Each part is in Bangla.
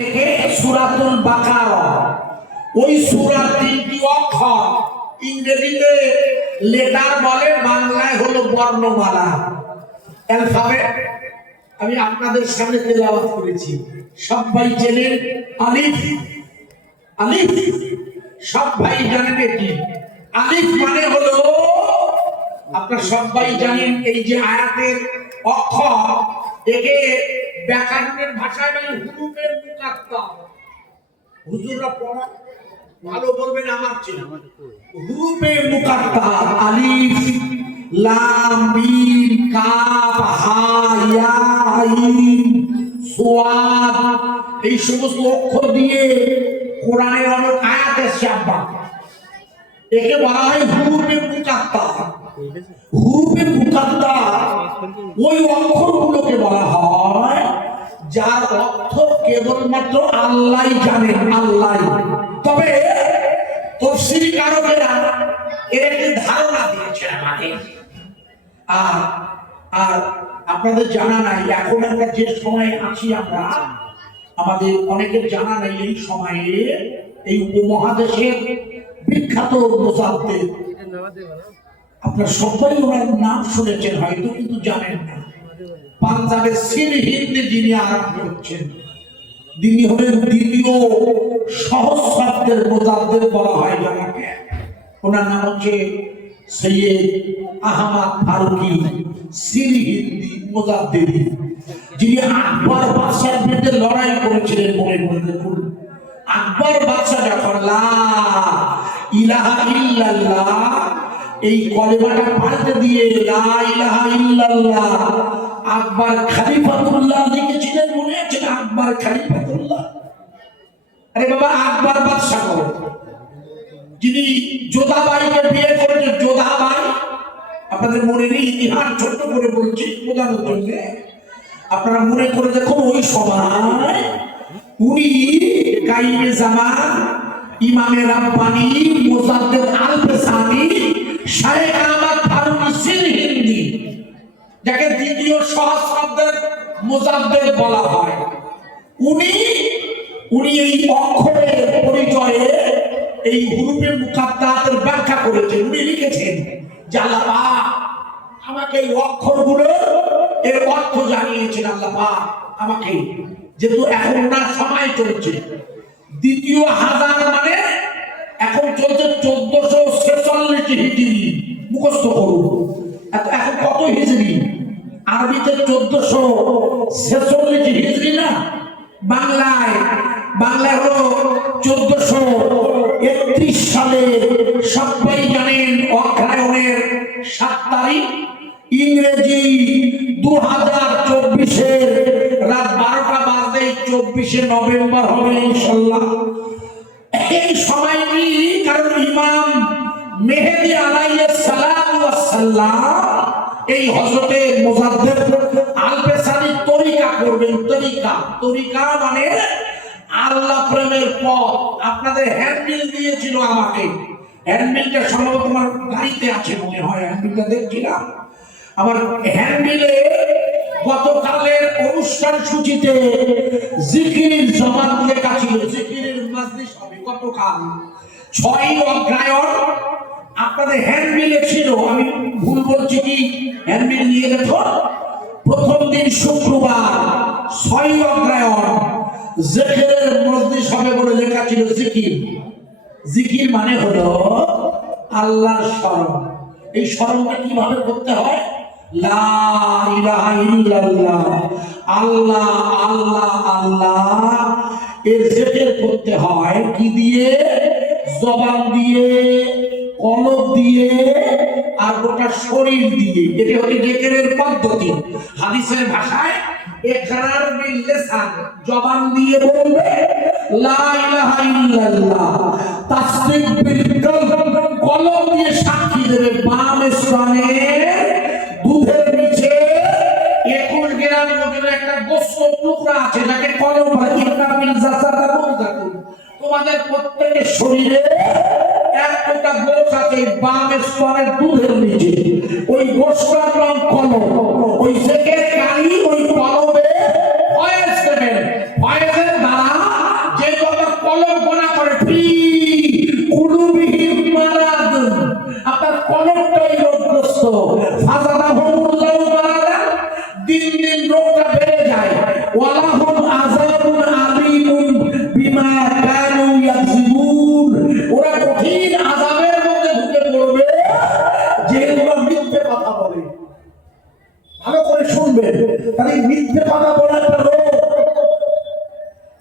থেকে সূরাতুল বাকারা, ওই সূরার 3টি অক্ষর ইংরেজিতে লেটার বলে, বাংলায় হলো বর্ণমালা, অ্যালফাবেট। আমি আপনাদের সামনে তেলাওয়াত করেছি, সবাই চেনেন আলিফ। আলিফ সব ভাই জানেন কি আলিফ মানে হলো, আপনারা সবাই জানেন এই যে আয়াতের অক্ষর, একে ব্যাকরণের ভাষায় বলে হুরুফের মুকাত্তার। হুজুররা পড়া ভালো বলবেন আমার চেয়ে। হুরুফের মুকাত্তার আলিফ লাম মিম কাফ হা ইয়া আইন সাদ, এই সমস্ত অক্ষর দিয়ে কোরআনের অনেক আয়াত এসেছে আব্বা, একে বলা হয় হুরুফের মুকাত্তার। হুরুফের মুকাত্তার ওই অক্ষরগুলোকে বলা হয় যার অর্থ কেবলমাত্র আল্লাহই জানেন, আল্লাহ। তবে তাফসীরি কারকেরা এর একটি ধারণা দিয়েছেন আমাদের। আর আপনাদের জানা নাই, এখন আমরা যে সময়ে আছি, আমরা আমাদের অনেকের জানা নাই এই সময়ে এই উপমহাদেশের বিখ্যাত মুজাদ্দিদ, আপনারা সবাই ওনার নাম শুনেছেন হয়তো, কিন্তু জানেন না। পাঞ্জাবের সিরহিন্দে যিনি আরম্ভ করছেন, তিনি হলেন দ্বিতীয় সহস্রাব্দের মুজাদ্দিদ বলা হয় যাকে। ওনার নাম হচ্ছে সৈয়দ আহমদ ফারুকি সিরহিন্দি মুজাদ্দিদ, যিনি আকবর বাদশার বিরুদ্ধে লড়াই করেছিলেন। মনে করে দেখুন, আকবর বাদশা যখন লা ইলাহা ইল্লাল্লাহ এই কলেমাটা পাল্টে দিয়ে লা ইলাহা ইল্লাল্লাহ আকবর খলিফাতুল্লাহ লিখেছিলেন, মনে আছে আকবর খলিফাতুল্লাহ? আরে বাবা, আকবর বাদশা যিনি যোধাবাইকে বিয়ে করেছেন, যোধাবাই আপনাদের মনে নেই, ইতিহাস ছোট্ট করে বলছি বোঝানোর জন্য। আপনারা মনে করে দেখুন, ওই সময় উনি কাইমে জামান, ইমামে রাব্বানি, মুজাদ্দিদ আল-ফিসানি, শাইখ আহমদ ফারুকি সিরহিন্দি, যাকে দ্বিতীয় সহস্রাব্দের মুজাদ্দিদ বলা হয়, উনি এই অক্ষরের পরিচয়ে এই হুরুফে মুকাত্তারের ব্যাখ্যা করেছেন। উনি লিখেছেন যে আল্লাহ পাক আমাকে এই অক্ষরগুলো এর অর্থ জানিয়েছেন। আল্লাহ পাক আমাকে, যেহেতু এখন ওনার সময় চলছে দ্বিতীয় হাজার, মানে এখন চলছে 1446 হিজরি, মুখস্থ করুন। এখন কত হিজরি? আরবিতে 1446 হিজরি না, বাংলায় হলো 1431 সালে। সবাই জানেন অগ্রহায়ণের 7 তারিখ, ইংরেজি 2024 রাত 12টা বাজে 24 নভেম্বর হবে ইনশাআল্লাহ। এই সময়টি কারণ ইমাম মেহেদী আলাইহিস সালাতু ওয়াস সালাম এই হযরতে মুজাদ্দিদ আল-ফিসানি তরিকা করবেন। তরিকা মানে আল্লাহ প্রেমের পথ। আপনাদের হ্যান্ডবিল দিয়েছিল আমাকে, হ্যান্ডবিলটা সম্ভবত আমার গাড়িতে আছে মনে হয়, হ্যান্ডবিলটা দেখছিলাম। আমার হ্যান্ডবিলে গতকালের অনুষ্ঠান সূচিতে জিকিরের জবান লেখা ছিল, জিকিরের মাজলিস হবে গতকাল 6 অগ্রহায়ণ। আপনাদের হ্যান্ডবিলে ছিল, আমি ভুল বলছি কি? হ্যান্ডবিল নিয়ে দেখো, প্রথম দিন শুক্রবার 6 অগ্রহায়ণ জিকিরের মাজলিস হবে বলে লেখা ছিল। জিকির মানে হলো আল্লাহর স্মরণ। এই স্মরণটা কিভাবে করতে হয়? লা ইলাহা ইল্লাল্লাহ, আল্লাহ আল্লাহ আল্লাহ, এর জিকির করতে হয় কি দিয়ে? জবান দিয়ে, কলব দিয়ে, আর গোটা শরীর দিয়ে। এটি হচ্ছে জিকিরের পদ্ধতি। হাদিসের ভাষায় ইকরার বিল লিসান, জবান দিয়ে বলবে লা ইলাহা ইল্লাল্লাহ, তাসদিক বিল কলব, কলব দিয়ে সাক্ষী দেবে। বাম স্তনে দুধের নিচে 21 গ্রাম ওজনের একটা গোশত টুকরা আছে, যাকে কলব বলে। ইকরামিল জাসাদা মুদাতুন, তোমাদের প্রত্যেকের শরীরে একটা গোশ আছে বাম স্তনের দুধের নিচে, ওই গোশটার নাম কলব। ওই থেকে কালি ওই কলবে ফয়েজ দেবেন, ফয়েজের দ্বারা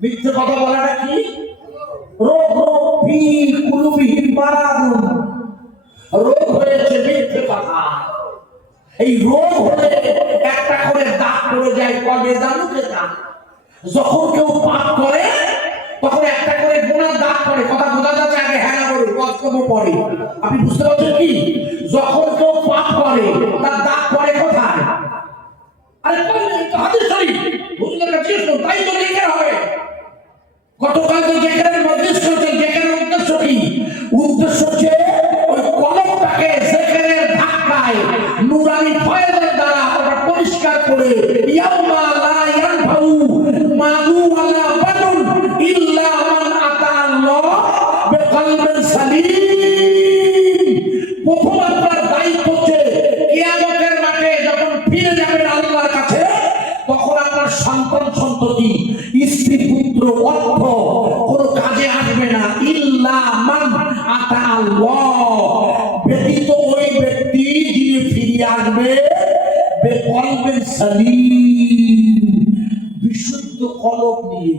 মিথ্যে কথা বলাটা কি? রোগ ফি কুলুবিহিম মারাদুন, রোগ হয়েছে মিথ্যে কথা। এই রোগ হলে একটা করে দাগ পড়ে যায়, কবে জানুকে দাগ। যখন কেউ পাপ করে তখন একটা করে গুনার দাগ পড়ে। কথা বোঝা যাচ্ছে? আগে হ্যাঁ না বলুন, কতটুকু পড়ে আপনি বুঝতে পারছেন কি? যখন কেউ পাপ করে তার দাগ পড়ে কোথায়? আরে হাদিস শরীফ হুজুরের কাছে শুনুন, তাই তো লিখে হবে। গতকাল তো যেখানে মজলিস করেছেন, যেখানে উদ্দেশ্য কি? উদ্দেশ্য হচ্ছে ওই কলমটাকে যেখানে ধাক্কায় নুরানি ফয়েজের দ্বারা ওটা পরিষ্কার করে ইয়াউমা লা ইয়ানফাউ মালু ওয়ালা বানুন ইল্লা মান আতা আল্লাহ বিকলবিন সালিম। প্রথম আপনার দায়িত্ব হচ্ছে কিয়ামতের মাঠে যখন ফিরে যাবেন আল্লাহর কাছে, তখন আপনার সন্তান সন্ততি স্ত্রী পুত্র অর্থ কোন কাজে আসবে না। ইল্লা মান আতা আল্লাহ, ব্যতীত ওই ব্যক্তি যিনি ফিরে আসবে বিকলবিন সালিম, বিশুদ্ধ কলব নিয়ে।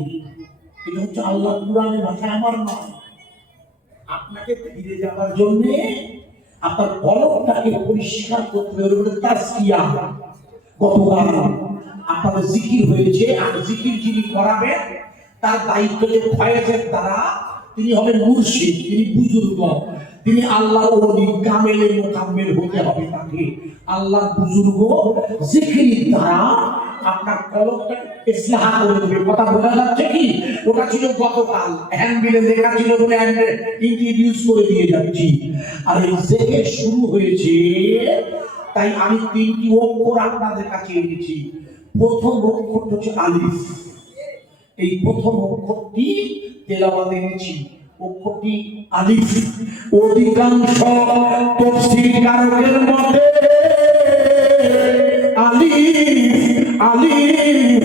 এটা হচ্ছে আল্লাহ কুরআনের ভাষা, আমার নয়। আপনাকে ফিরে যাওয়ার জন্য আপনার কলবটাকে পরিষ্কার করতে হবে। তাসকিয়া গতকাল আপনাদের জিকির হয়েছে, আর জিকির যিনি করাবেন তার দায়িত্ব যে ফয়েজের দ্বারা তিনি হবেন মুর্শিদ, তিনি বুজুর্গ, তিনি আল্লাহর ওলি, কামেলে মুকাম্মেল হতে হবে তাকে। আল্লাহর বুজুর্গ জিকির দ্বারা আপনার কলবটাকে ইসলাহ করে দেবে। কথা বোঝা যাচ্ছে কি? ওটা ছিল গতকাল, হ্যান্ডবিলে লেখা ছিল বলে ইন্ট্রোডিউস করে দিয়ে যাচ্ছি। আর এই জিকির শুরু হয়েছে, তাই আমি তিনটি অক্ষর আপনাদের কাছে এনেছি। প্রথম অক্ষরটা হচ্ছে আলিফ। এই প্রথম অক্ষরটি তেলাওয়াত এনেছি, অক্ষরটি আলিফ। অধিকাংশ তাফসীরকারকের মতে আলিফ আলিফ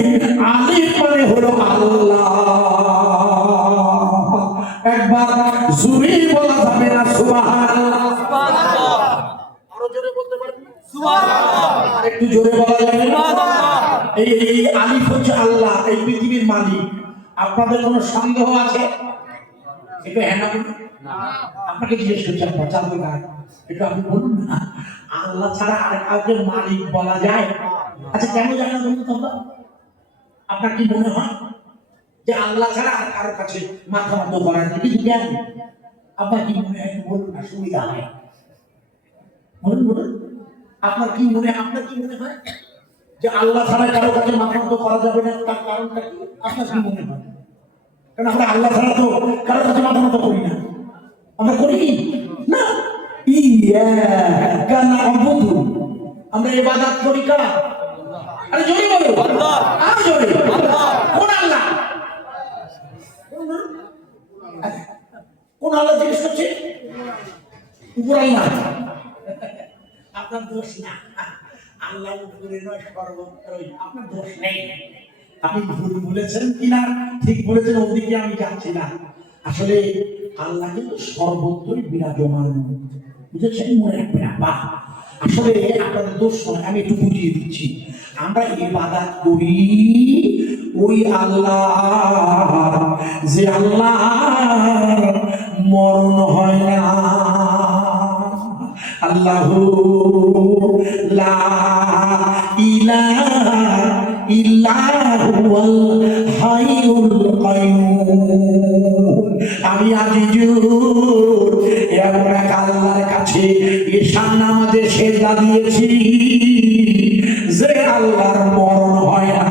আলিফ মানে হলো আল্লাহ। একবার জোরে বলা যাবে না সুবহানাল্লাহ? সুবহানাল্লাহ। আরো জোরে বলতে পারবেন সুবহানাল্লাহ? আরেকটু জোরে বলা যাবে সুবহানাল্লাহ? এই আলিফ হচ্ছে আল্লাহ, এই পৃথিবীর মালিক। আপনাদের কোনো সন্দেহ আছে? একটু হ্যাঁ না বলুন। আপনাকে জিজ্ঞেস করছি, আপনার জানতে পারেন, একটু আপনি বলুন না, আল্লাহ ছাড়া আর কাউকে মালিক বলা যায়? আচ্ছা কেন যায় না বলুন তো? আপনার কি মনে হয় যে আল্লাহ ছাড়া আর কারোর কাছে মাথা নত করার কিছু জ্ঞান? আপনার কি মনে হয়? একটু বলুন না, সুবিধা হয়। বলুন বলুন, আপনার কি মনে হয় যে আল্লাহ ছাড়া কারোর কাছে মাথা নত করা যাবে না? তার কারণটা কি আপনার কি মনে হয়? কারণ আমরা আল্লাহ ছাড়া তো কারোর কাছে মাথা নত করি না। আমরা করি কি না? ইয়াকা না'বুদু, আমরা ইবাদত করি কারা? আরে জোরে বলো আল্লাহ। আর জোরে আল্লাহ। কোন আল্লাহ? কোন আল্লাহ জিজ্ঞেস করছে? উপর আল্লাহ। আপনার দোষ না, আল্লাহ উপরে নয়, সর্বত্রই। আপনার দোষ নেই। আপনি ভুল বলেছেন কিনা ঠিক বলেছেন, ওদিকে আমি যাচ্ছি না। আসলে আল্লাহ কিন্তু সর্বত্রই বিরাজমান, বুঝেছেন? মনে রাখবেন আব্বা। আসলে আপনাদের দোষ নয়, আমি একটু বুঝিয়ে দিচ্ছি। আমরা ইবাদত করি ওই আল্লাহ, যে আল্লাহ মরণ হয় না। আল্লাহু লা ইলাহা ইল্লা হুয়াল হাইয়ুল কাইয়্যুম। আমি আজিজুর এমন এক আল্লাহর কাছে ঈশান নামাজে সেজদা দিয়েছি যে আল্লাহর মরণ হয় না।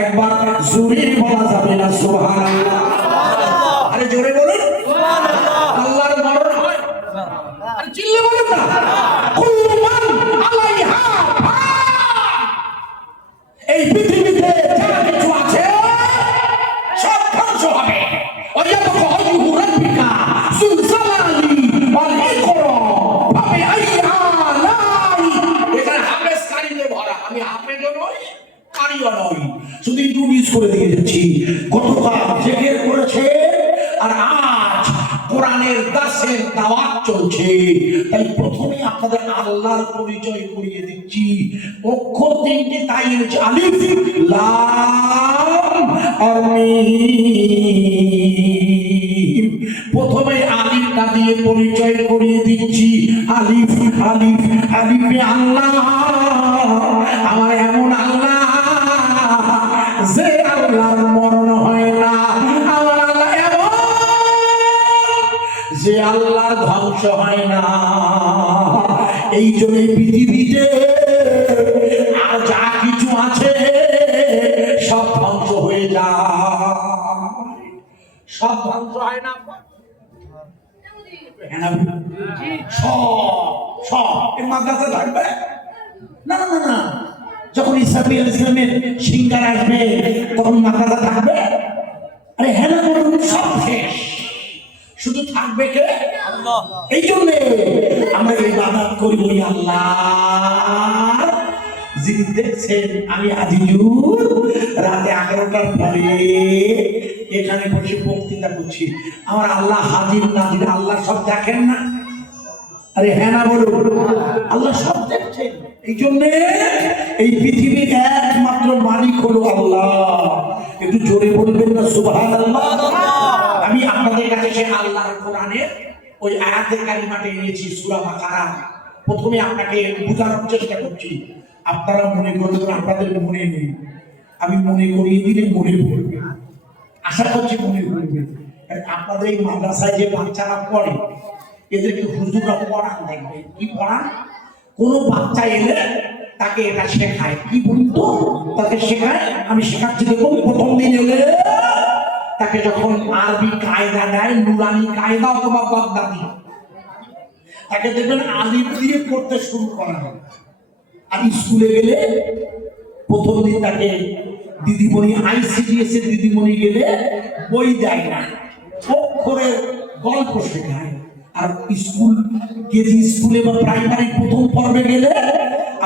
একবার জোরে বলা যাবে না সুবহানাল্লাহ? আরে জোরে বলুন সুবহানাল্লাহ। আল্লাহর মরণ হয়? আরে চিল্লে বলুন না। কুল্লু মান আলাইহা ফান, এই পৃথিবীতে যা কিছু আছে সব ধ্বংস হবে। ওয়ায়াবকা ওয়াজহু রাব্বিকা যুল জালালি ওয়াল ইকরাম ফাবিআইয়ি আলাই। এখানে হাফেজ কারীদের ভরা, আমি হাফেজও নই কারীও নই, শুধু ইন্ট্রোডিউস করে দিয়ে যাচ্ছি। গতকাল জিকির করেছে আর আজ কোরআনের দাসের দাওয়াত চলছে। তাই প্রথম প্রথমে আপনাদের আল্লাহর পরিচয় করিয়ে দিচ্ছি। অক্ষর তিনটি, তাই হচ্ছে আলিফ লাম আর মিম। প্রথমে আলিফটা দিয়ে পরিচয় করিয়ে দিচ্ছি। আলিফ আলিফ আলিফে আল্লাহ, আমার এমন আল্লাহ যে আল্লাহর মরণ হয় না। আমার আল্লাহ এমন যে আল্লাহর ধ্বংস হয় না। এই জন্য পৃথিবীতে আর যা কিছু আছে সব ধ্বংস হয়ে যায়। সব ধ্বংস হয় না, মাদ্রাসা থাকবে না না না। যখন ইসরাফিল আলাইহিস সালামের সিংহার আসবে তখন মাদ্রাসা থাকবে? আরে হ্যাঁ না বলুন, সব শেষ, শুধু থাকবে কে? আল্লাহ। এই জন্য আমরা ইবাদত করি ওই আল্লাহ যিনি দেখছেন আমি আজিজুর রাতে 11টার পরে এখানে বসে বক্তৃতা করছি। আমার আল্লাহ হাজির নাজির, আল্লাহ সব দেখেন না? আরে হ্যাঁ না বলুন, আল্লাহ সব দেখছেন। এই জন্য এই পৃথিবীর একমাত্র মালিক হলো আল্লাহ। একটু জোরে বলবেন না সুবহানাল্লাহ। আমি আপনাদের কাছে সে আল্লাহর কোরআনের ওই আয়াতের কালিমাটা এনেছি, সূরা বাকারা। প্রথমে আপনাকে বোঝানোর চেষ্টা করছি, আপনারা মনে করবেন আপনাদের মনে নেই, আমি মনে করিয়ে দিলে মনে পড়বে। আশা করছি মনে পড়বে। আপনাদের এই মাদ্রাসায় যে বাচ্চারা পড়ে এদেরকে হুজুররা পড়ান, দেখবেন কি পড়ান। কোনো বাচ্চা এলে তাকে এটা শেখায়, কি বলতো তাকে শেখায়, আমি শেখাচ্ছি দেখুন। প্রথম দিন এলে তাকে যখন আরবি কায়দা দেয়, নুরানি কায়দা অথবা বাগদাদি, তাকে দেখবেন আলিফ দিয়ে পড়তে শুরু করা হয়। আর স্কুলে গেলে প্রথম দিন তাকে দিদিমণি, ICDS এর দিদিমণি গেলে বই দেয় না, অক্ষরের গল্প শেখায়। আর স্কুল, কেজি স্কুলে বা প্রাইমারি প্রথম পর্বে গেলে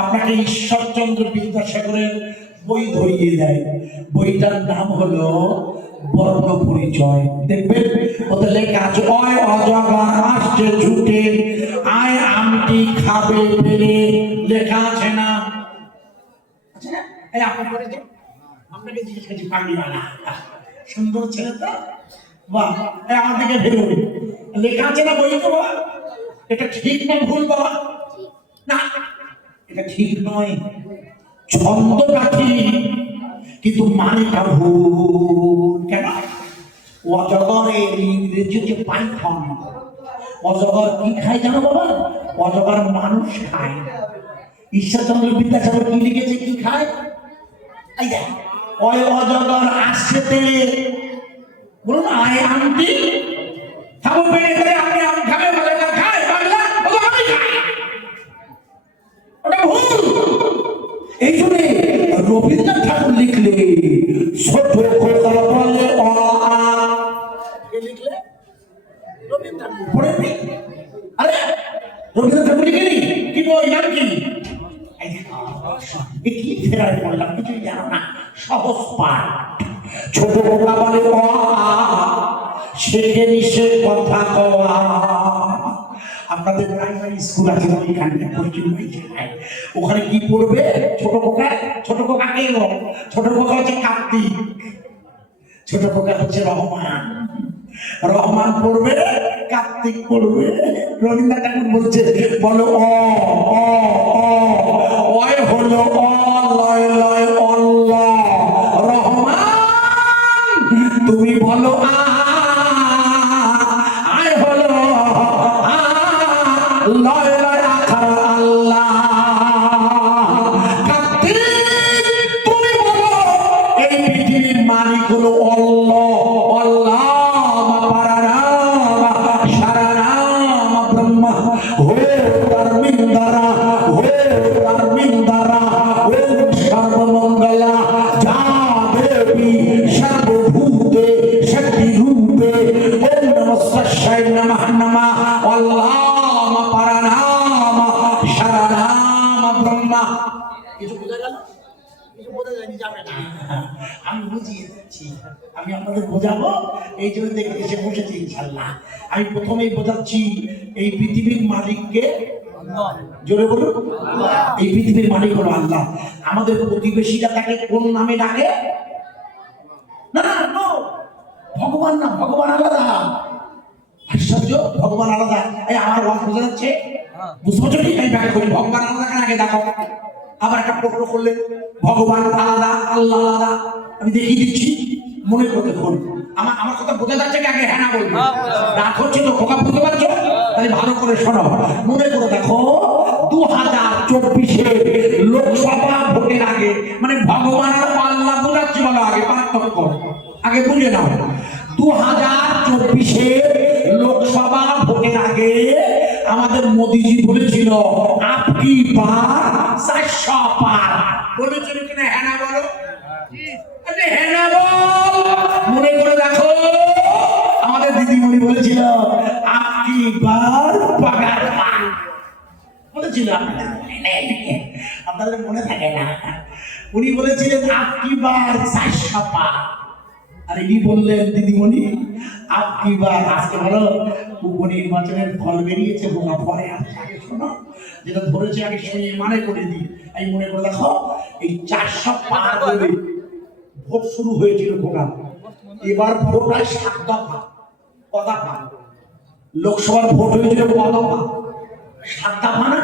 আপনাকে ঈশ্বরচন্দ্র বিদ্যাসাগরের বই ধরিয়ে দেয়। বইটার নাম হলো বর্ণ পরিচয়। দেখবেন ওতে লেখা আছে, অয় অজগর আসছে ছুটে, আয় আমটি খাবে পেরে, লেখা আছে না? এই আপনার করেছে, আপনাকে জিজ্ঞেস করছি, পাগড়িওয়ালা সুন্দর ছেলে তো, বাহ, আমার দিকে ভেবে লেখা আছে না বই তো বাবা? এটা ঠিক না ভুল বাবা? না, এটা ঠিক নয়। ছন্দটা ঠিক কিন্তু মানেটা ভুল। কেন? অজগরের ইংরেজিতে পাইথন। অজগর কি খায় জানো বাবা? অজগর মানুষ খায়। ঈশ্বরচন্দ্র বিদ্যাসাগর কি লিখেছে, কি খায়? এই দেখ, ওই অজগর আসছে তেলে, বলুন আয় আমটি খাবো পেরে করে, আপনি আম খাবে বলে না, খায় বাংলা, ওটা আমি খাই, ওটা ভুল। এই জন্য রবীন্দ্রনাথ ঠাকুর লিখলে ছোট খোকা বলে অ আ, লিখলে রবীন্দ্রনাথ ঠাকুর পড়েননি? আরে রবীন্দ্রনাথ ঠাকুর লিখেনি কি বই, নাম কি? কি ফেরায় পড়লাম, কিছুই জানো না, সহজ পাঠ। ছোট খোকা বলে অ আ, সেখানে সে কথা কওয়া। আপনাদের প্রাইমারি স্কুল আছে ওইখানে, ওখানে কি পড়বে ছোট খোকা? ছোট খোকা কে? ছোট খোকা হচ্ছে কার্তিক, ছোট খোকা হচ্ছে রহমান। রহমান পড়বে, কার্তিক পড়বে। রবীন্দ্রনাথ ঠাকুর বলছে, বলো অ অ অ, অয় হলো অ, লয় লয় অল্লাহ, রহমান তুমি বলো আ, আয় হলো আ, লয় লয় আখার আল্লাহ, কার্তিক তুমি বলো এই পৃথিবীর মালিক হলো আল্লাহ। আল্লাহ সর্বমঙ্গলা যা দেবী সর্বভূতে শক্তি রূপে, ওম নমস্তাস্মৈ নমঃ নমঃ, আল্লাহ পরনাম শরণাম ব্রহ্মা। কিছু বোঝা গেল? কিছু বোঝা যায়নি, যাবে না, আমি বুঝিয়ে দিচ্ছি, আমি আপনাদের বোঝাবো। এই জন্য দেখে এসে বসেছি ইনশাল্লাহ। আমি প্রথমেই বোঝাচ্ছি এই পৃথিবীর মালিককে জোরে বলুন, এই পৃথিবীর মালিক হলো আল্লাহ। আমাদের প্রতিবেশীরা তাকে কোন নামে ডাকে? না না no, ভগবান না, ভগবান আলাদা। আশ্চর্য, ভগবান আলাদা। এই আমার ওয়াজ বোঝা যাচ্ছে? বুঝতে পারছো কি? আমি ব্যাখ্যা করি, ভগবান আলাদা কেন আগে দেখো। আবার একটা প্রশ্ন করলে ভগবান আলাদা, আল্লাহ আলাদা, আমি দেখিয়ে দিচ্ছি, মনে করে দেখুন। আমার আমার কথা বোঝা যাচ্ছে কি? আগে হ্যাঁ না বলবি, রাত হচ্ছে তো, খোকা বুঝতে পারছো? তাহলে ভালো করে শোনো, মনে করে দেখো। 2024 লোকসভা ভোটের আগে, মানে ভগবান আর আল্লাহ বোঝাচ্ছি, বলো আগে পার্থক্য আগে বুঝে নাও। 2024 লোকসভা ভোটের আগে আমাদের মোদিজি বলেছিল আপকি বার 400 পার। বলেছিল কিনা? হ্যাঁ না বলো, হ্যাঁ না বল। মনে করে দেখো, আমাদের দিদিমণি বলেছিল আপকি বার পাগার পান। বলেছিল, আপনাদের মনে থাকে না? উনি বলেছিলেন আপকি বার 400 পার। আর ইনি বললেন দিদিমণি আপকি বার। আজকে বলো উপনির্বাচনের ফল বেরিয়েছে, বোনা পরে আগে শোনো, যেটা ধরেছে আগে শুনিয়ে মানে করে দিই। এই মনে করে দেখো, এই 400 পার করে ভোট শুরু হয়েছিল বোনা। এবার ভোট হয় 7 দফা। কদফা লোকসভার ভোট হয়েছিল, কদফা 7 দফা না?